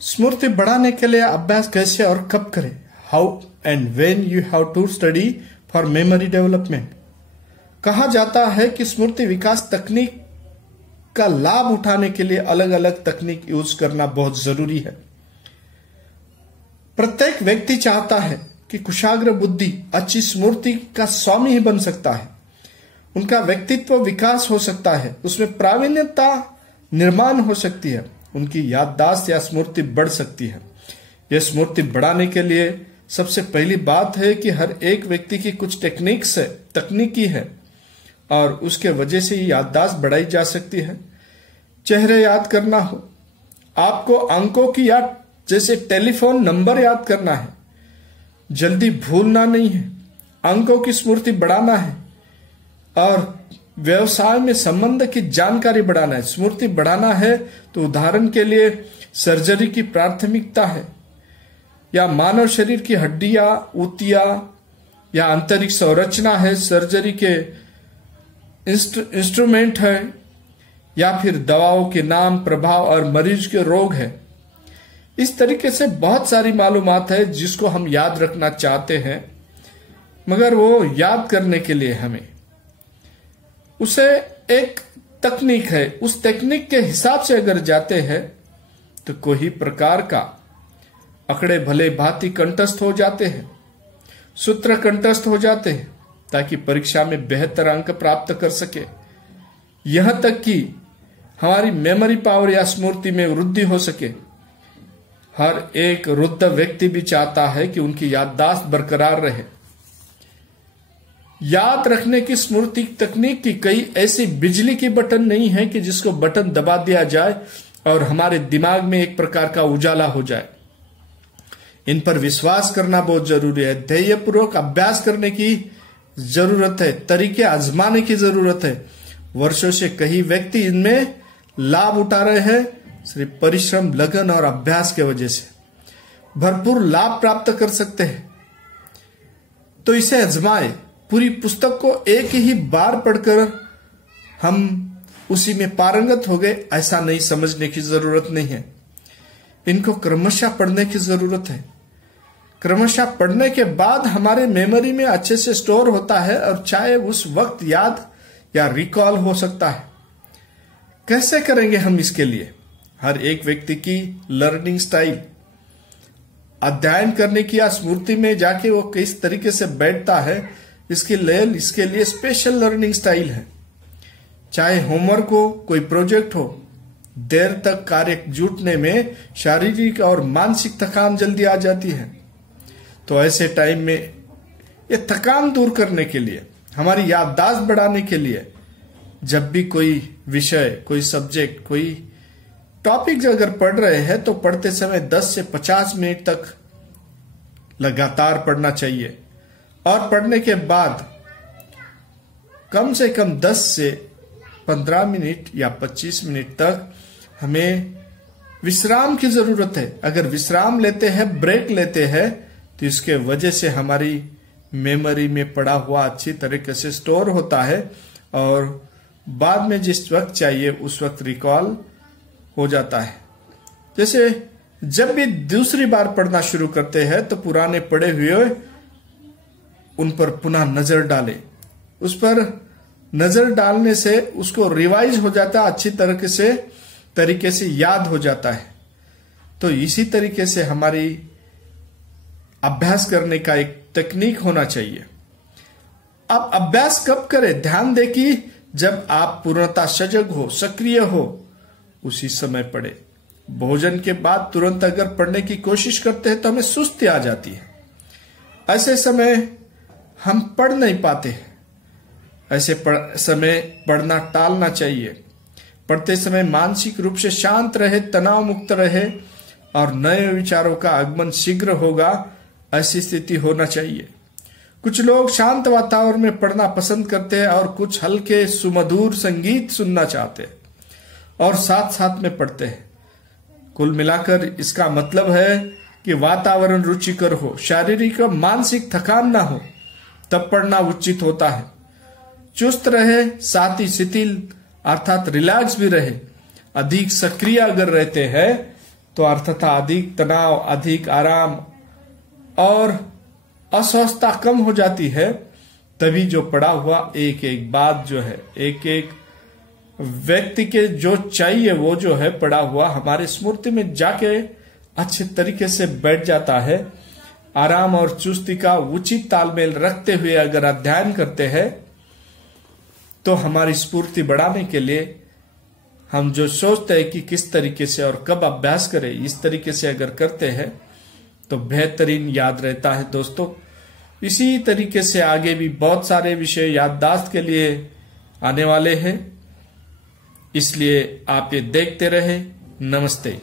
स्मृति बढ़ाने के लिए अभ्यास कैसे और कब करें? How and when you have to study for memory development. कहा जाता है कि स्मृति विकास तकनीक का लाभ उठाने के लिए अलग अलग तकनीक यूज करना बहुत जरूरी है। प्रत्येक व्यक्ति चाहता है कि कुशाग्र बुद्धि अच्छी स्मृति का स्वामी ही बन सकता है, उनका व्यक्तित्व विकास हो सकता है, उसमें प्रावीण्यता निर्माण हो सकती है, उनकी याददाश्त या स्मृति बढ़ सकती है। यह स्मृति बढ़ाने के लिए सबसे पहली बात है कि हर एक व्यक्ति की कुछ तकनीकी है और उसके वजह से ही याददाश्त बढ़ाई जा सकती है। चेहरे याद करना हो, आपको अंकों की याद जैसे टेलीफोन नंबर याद करना है, जल्दी भूलना नहीं है, अंकों की स्मृति बढ़ाना है और व्यवसाय में संबंध की जानकारी बढ़ाना है। स्मृति बढ़ाना है तो उदाहरण के लिए सर्जरी की प्राथमिकता है, या मानव शरीर की हड्डियां, ऊतिया या आंतरिक संरचना है, सर्जरी के इंस्ट्रूमेंट है, या फिर दवाओं के नाम, प्रभाव और मरीज के रोग है। इस तरीके से बहुत सारी मालूमात है जिसको हम याद रखना चाहते हैं, मगर वो याद करने के लिए हमें उसे एक तकनीक है, उस तकनीक के हिसाब से अगर जाते हैं तो कोई प्रकार का अकड़े भले भांति कंठस्थ हो जाते हैं, सूत्र कंठस्थ हो जाते हैं ताकि परीक्षा में बेहतर अंक प्राप्त कर सके। यहां तक कि हमारी मेमोरी पावर या स्मृति में वृद्धि हो सके। हर एक वृद्ध व्यक्ति भी चाहता है कि उनकी याददाश्त बरकरार रहे। याद रखने की स्मृति तकनीक की कई ऐसी बिजली की बटन नहीं है कि जिसको बटन दबा दिया जाए और हमारे दिमाग में एक प्रकार का उजाला हो जाए। इन पर विश्वास करना बहुत जरूरी है, धैर्यपूर्वक अभ्यास करने की जरूरत है, तरीके आजमाने की जरूरत है। वर्षों से कई व्यक्ति इनमें लाभ उठा रहे हैं, सिर्फ परिश्रम, लगन और अभ्यास के वजह से भरपूर लाभ प्राप्त कर सकते हैं। तो इसे आजमाए। पूरी पुस्तक को एक ही बार पढ़कर हम उसी में पारंगत हो गए ऐसा नहीं समझने की जरूरत नहीं है। इनको क्रमशः पढ़ने की जरूरत है। क्रमशः पढ़ने के बाद हमारे मेमोरी में अच्छे से स्टोर होता है और चाहे उस वक्त याद या रिकॉल हो सकता है। कैसे करेंगे हम इसके लिए? हर एक व्यक्ति की लर्निंग स्टाइल, अध्ययन करने की या स्मृति में जाके वो किस तरीके से बैठता है, इसके लिए स्पेशल लर्निंग स्टाइल है। चाहे होमवर्क हो, कोई प्रोजेक्ट हो, देर तक कार्य जुटने में शारीरिक और मानसिक थकान जल्दी आ जाती है। तो ऐसे टाइम में ये थकान दूर करने के लिए, हमारी याददाश्त बढ़ाने के लिए, जब भी कोई विषय, कोई सब्जेक्ट, कोई टॉपिक अगर पढ़ रहे हैं तो पढ़ते समय 10 से 50 मिनट तक लगातार पढ़ना चाहिए और पढ़ने के बाद कम से कम 10 से 15 मिनट या 25 मिनट तक हमें विश्राम की जरूरत है। अगर विश्राम लेते हैं, ब्रेक लेते हैं, तो इसके वजह से हमारी मेमोरी में पड़ा हुआ अच्छी तरीके से स्टोर होता है और बाद में जिस वक्त चाहिए उस वक्त रिकॉल हो जाता है। जैसे जब भी दूसरी बार पढ़ना शुरू करते हैं तो पुराने पढ़े हुए उन पर पुनः नजर डालें। उस पर नजर डालने से उसको रिवाइज हो जाता है, अच्छी तरीके से याद हो जाता है। तो इसी तरीके से हमारी अभ्यास करने का एक तकनीक होना चाहिए। अब अभ्यास कब करें? ध्यान दें कि जब आप पूर्णतः सजग हो, सक्रिय हो, उसी समय पढ़े। भोजन के बाद तुरंत अगर पढ़ने की कोशिश करते हैं तो हमें सुस्ती आ जाती है। ऐसे समय हम पढ़ नहीं पाते। ऐसे समय पढ़ना टालना चाहिए। पढ़ते समय मानसिक रूप से शांत रहे, तनाव मुक्त रहे और नए विचारों का आगमन शीघ्र होगा, ऐसी स्थिति होना चाहिए। कुछ लोग शांत वातावरण में पढ़ना पसंद करते हैं और कुछ हल्के सुमधुर संगीत सुनना चाहते हैं और साथ साथ में पढ़ते हैं। कुल मिलाकर इसका मतलब है कि वातावरण रुचिकर हो, शारीरिक और मानसिक थकान ना हो, तब पढ़ना उचित होता है। चुस्त रहे, साथ ही शिथिल अर्थात रिलैक्स भी रहे। अधिक सक्रिय अगर रहते हैं तो अर्थात अधिक तनाव, अधिक आराम और अस्वस्थता कम हो जाती है। तभी जो पड़ा हुआ एक एक बात जो है, एक एक व्यक्ति के जो चाहिए वो जो है पड़ा हुआ हमारे स्मृति में जाके अच्छे तरीके से बैठ जाता है। आराम और चुस्ती का उचित तालमेल रखते हुए अगर अध्ययन करते हैं तो हमारी स्फूर्ति बढ़ाने के लिए हम जो सोचते हैं कि किस तरीके से और कब अभ्यास करें, इस तरीके से अगर करते हैं तो बेहतरीन याद रहता है। दोस्तों, इसी तरीके से आगे भी बहुत सारे विषय याददाश्त के लिए आने वाले हैं, इसलिए आप ये देखते रहे। नमस्ते।